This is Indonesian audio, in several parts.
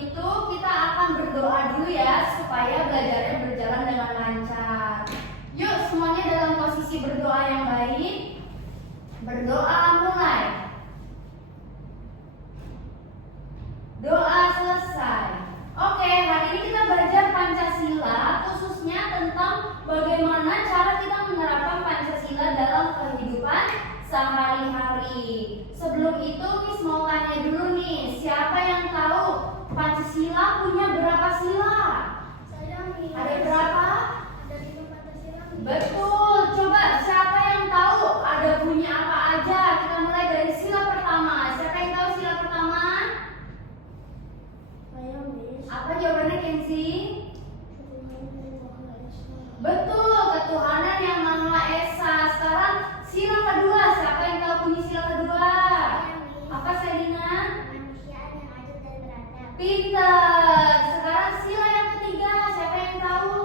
itu kita akan berdoa dulu ya supaya belajarnya berjalan dengan lancar. Yuk semuanya dalam posisi berdoa yang baik. Berdoa mulai. Doa selesai. Oke, hari ini kita belajar Pancasila, khususnya tentang bagaimana cara kita menerapkan Pancasila dalam kehidupan sehari-hari. Sebelum itu, Miss mau tanya dulu nih, siapa yang tahu Pancasila punya berapa sila? Saya, Miss. Ada berapa? Ada 5 Pancasila, Miss. Betul, coba siapa yang tahu ada punya apa aja? Kita mulai dari sila pertama. Siapa yang tahu sila pertama? Saya, Miss. Apa jawabannya, Kenzi? Ketuhanan yang Maha Esa. Betul, ketuhanan yang Maha Esa. Sekarang sila kedua, siapa yang tahu bunyi sila kedua? Saya, Miss. Apa Selina? Kemanusiaan yang adil dan beradab. Pinter. Sekarang sila yang ketiga, siapa yang tahu?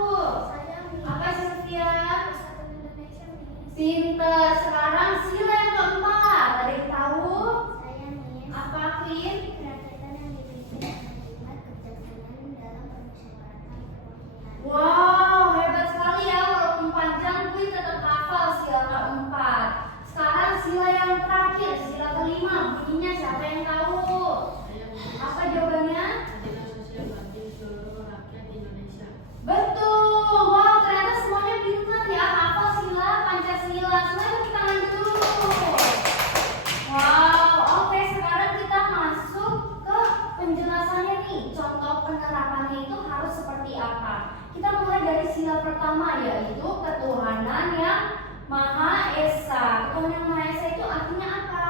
Saya, Miss. Apa Sylvia? Persatuan Indonesia, Miss. Pinter. Sekarang sila yang keempat, ada yang tahu? Saya, Miss. Apa Vin? Kerakyatan yang dipimpin dengan hikmat kebijaksanaan dalam permusyawaratan perwakilan. Wow, hebat sekali ya, walaupun panjang Vin tetap hafal sila keempat. Sekarang sila yang terakhir, sila kelima, bunyinya siapa yang tahu? Apa jawabannya? Keadilan sosial bagi seluruh rakyat Indonesia. Betul. Wow, ternyata semuanya pintar ya, hafal sila Pancasila. Semuanya tepuk tangan dulu. Wow, oke, sekarang kita masuk ke penjelasannya nih. Contoh penerapannya itu harus seperti apa? Kita mulai dari sila pertama, yaitu ketuhanan yang Maha Esa. Ketuhanan yang Maha Esa itu artinya apa?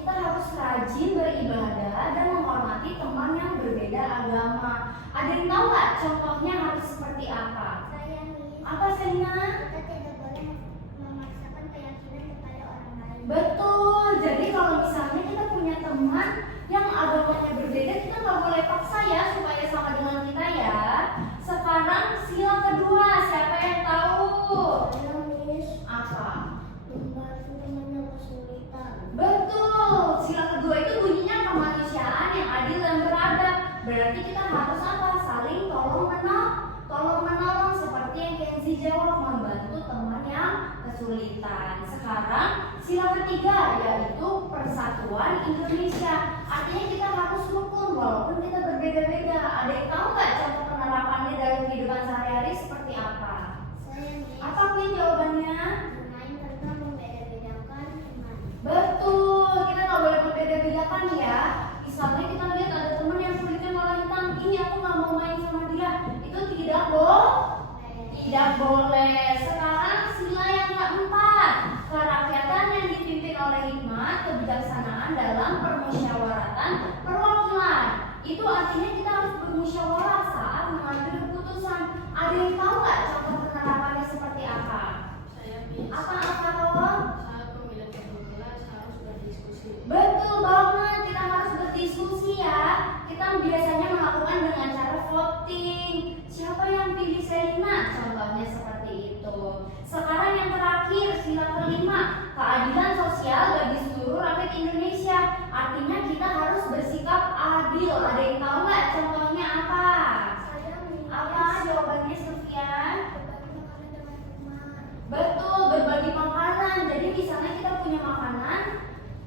Kita harus rajin beribadah dan menghormati teman yang berbeda agama. Ada yang tahu nggak contohnya harus seperti apa? Saya, Miss. Apa Selina? Kita tidak boleh memaksakan keyakinan kepada orang lain. Betul. Jadi kalau misalnya kita punya teman yang agamanya berbeda, kita nggak boleh paksa ya supaya sama dengan kita ya. Sekarang sila kedua, siapa yang tahu? Saya, Miss. Apa? Membantu teman yang kesulitan. Betul. Sila kedua itu bunyinya kemanusiaan yang adil dan beradab. Berarti kita harus apa? Saling tolong menolong seperti yang Kenzi jawab, membantu teman yang kesulitan. Sekarang sila ketiga yaitu persatuan Indonesia. Artinya kita harus rukun walaupun kita berbeda-beda. Ada yang tahu nggak contoh penerapannya dalam kehidupan sehari-hari seperti apa? Saya, Miss. Apa Pin jawabannya? Bermain tentang membeda-bedakan iman. Betul, kita nggak boleh berbeda-bedakan ya. Misalnya kita lihat ada teman yang kulitnya warna hitam, ini aku nggak mau main sama dia. Itu tidak boleh. Sekarang sila yang keempat, kerakyatan yang dipimpin oleh hikmat kebijaksanaan dalam permusyawaratan perwakilan. Itu artinya kita harus bermusyawarah saat mengambil keputusan. Ada yang tahu nggak contoh penerapannya seperti apa? Saya, Miss. Apa Ron? Saat pemilihan kepala kelas harus berdiskusi. Betul banget, kita harus berdiskusi ya. Kita biasanya melakukan dengan cara voting. Siapa yang pilih Selina? Contohnya seperti itu. Sekarang yang terakhir, sila kelima, keadilan sosial bagi seluruh rakyat Indonesia. Artinya kita harus bersikap adil. Ada yang tahu nggak contohnya apa? Saya, Miss. Apa jawabannya Sylvia? Berbagi makanan dengan teman. Betul, berbagi makanan. Jadi misalnya kita punya makanan,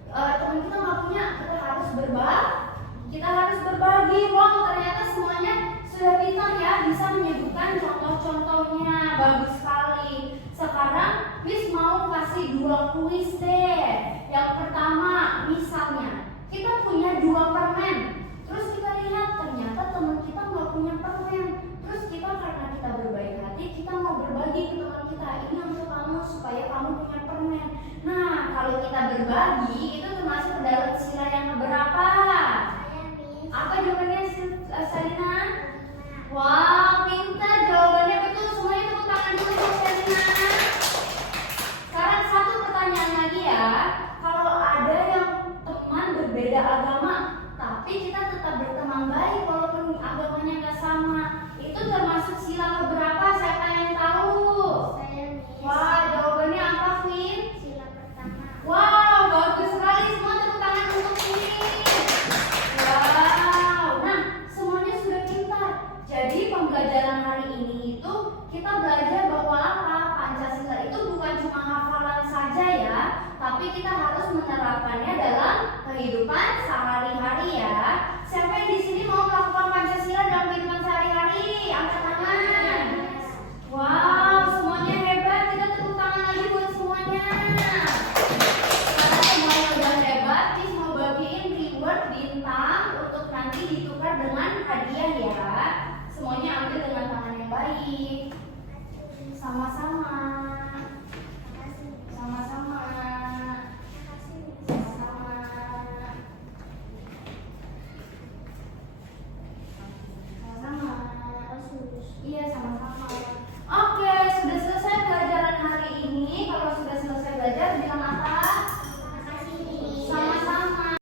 teman kita nggak punya, kita harus berbagi. Wow, ternyata semuanya sudah pintar ya, bisa menyebutkan contoh-contohnya. Bagus sekali. Sekarang Miss mau kasih 2 kuis deh. Yang pertama, misalnya kita punya 2 permen. Terus kita lihat ternyata teman kita nggak punya permen. Terus kita karena kita berbaik hati, kita mau berbagi ke teman kita. Ini untuk kamu supaya kamu punya permen. Nah, kalau kita berbagi itu termasuk dalam sila yang keberapa? Saya, Miss. Apa jawabannya Salina? 5. Wah, pintar, jawabannya betul. Semuanya tepuk tangan dulu untuk Selina. Sekarang satu pertanyaan lagi ya. Kalau ada yang teman berbeda agama, tapi kita tetap berteman baik walaupun agamanya nggak sama, itu termasuk sila keberapa? Siapa yang tahu? Saya, Miss. Wah, jawabannya apa, Vin? Sila pertama. Wow, bagus sekali. Semua tepuk tangan untuk Vin. Wow. kita belajar bahwa apa? Pancasila itu bukan cuma hafalan saja ya, tapi kita harus menerapkannya dalam kehidupan sehari-hari ya. Siapa yang di sini mau melakukan Pancasila dalam kehidupan sehari-hari? Angkat tangan. Wow, semuanya hebat. Kita tepuk tangan lagi buat semuanya. Karena semuanya udah hebat, Miss mau bagiin reward bintang untuk nanti ditukar dengan hadiah ya. Semuanya ambil dengan tangan yang baik. Sama-sama.